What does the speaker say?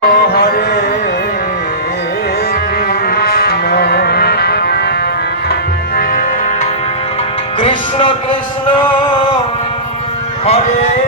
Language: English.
Oh Hari Krishna, Krishna, Krishna. Hari.